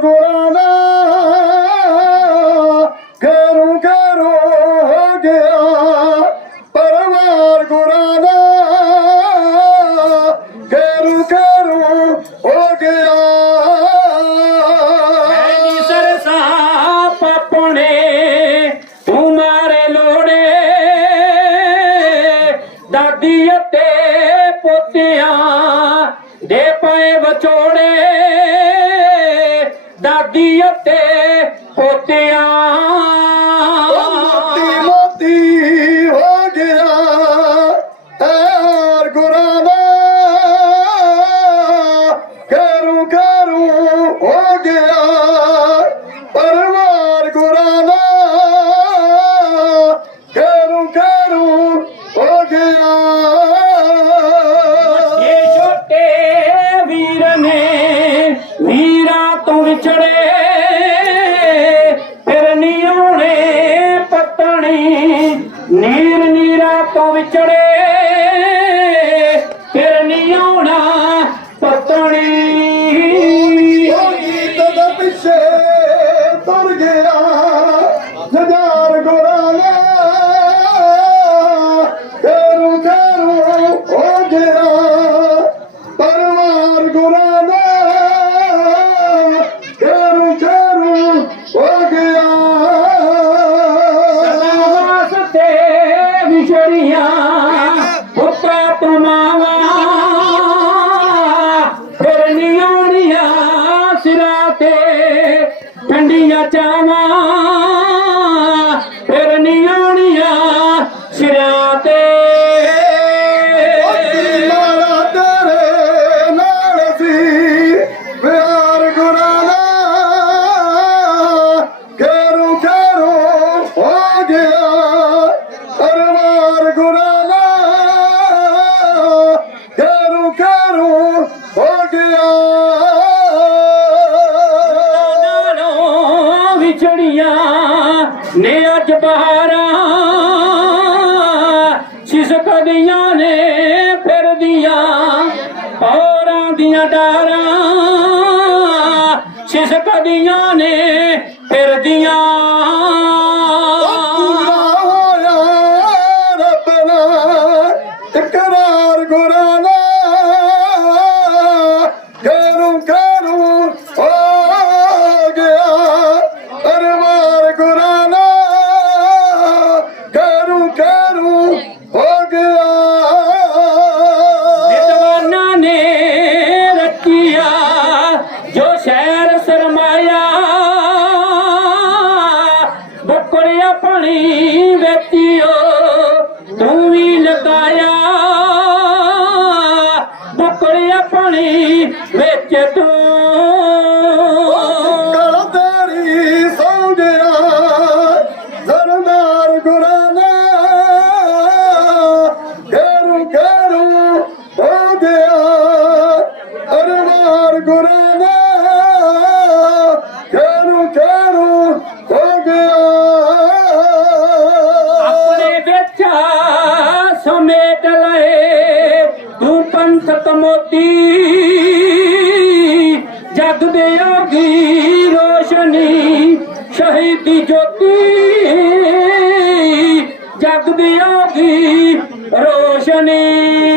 गुरां घरु घरु हुया परवार गुराण घरु घरु ओ सर सापूने तूं मारे लोड़े दे पोत ਪਾਪਣੇ ਤੂੰ ਦਾਦੀ ਅਤੇ ਦੇ ਪਏ ਵਿਛੋੜੇ ਦਾਦੀ ਅਤੇ ਪੋਤਿਆਂ ਪਤਣੀ ਨੀਰ ਨੀਰਾ ਤੋਂ ਵਿਛੜੇ। ਵਿਛੜੀਆਂ ਪੁੱਤਰਾ ਤਮਾਵਾ ਫਿਰ ਨੀ ਆਉਣੀਆਂ ਸਿਰਾਂ ਤੇ ਠੰਡੀਆਂ ਚਾਵਾਂ ਫਿਰ ਨੇ ਅੱਜ ਬਹਾਰਾਂ ਸਿਸਕਦੀਆਂ ਨੇ ਫਿਰਦੀਆਂ ਔਰਾਂ ਦੀਆਂ ਡਾਰਾਂ ਸਿਸਕਦੀਆਂ ਨੇ ਫਿਰਦੀਆਂ ਘਰੋਂ ਹੋ ਗਿਆ ਵਿਦਵਾਨਾਂ ਨੇ ਰਚਿਆ ਜੋ ਸ਼ਹਿਰ ਸਰਮਾਇਆ। ਬੁਕੜਿਆ ਪਾਣੀ ਵੇਚਿਓ, ਤੂੰ ਵੀ ਲਗਾਇਆ। ਬੁਕੜਿਆ ਪਾਣੀ ਵਿੱਚ ਤੂੰ ਪੰਥਕ ਮੋਤੀ ਜਗ ਦੇ ਆਗੀ ਰੋਸ਼ਨੀ ਸ਼ਹੀਦੀ ਜੋਤੀ ਜਗ ਦੇ ਆਗੀ ਰੋਸ਼ਨੀ।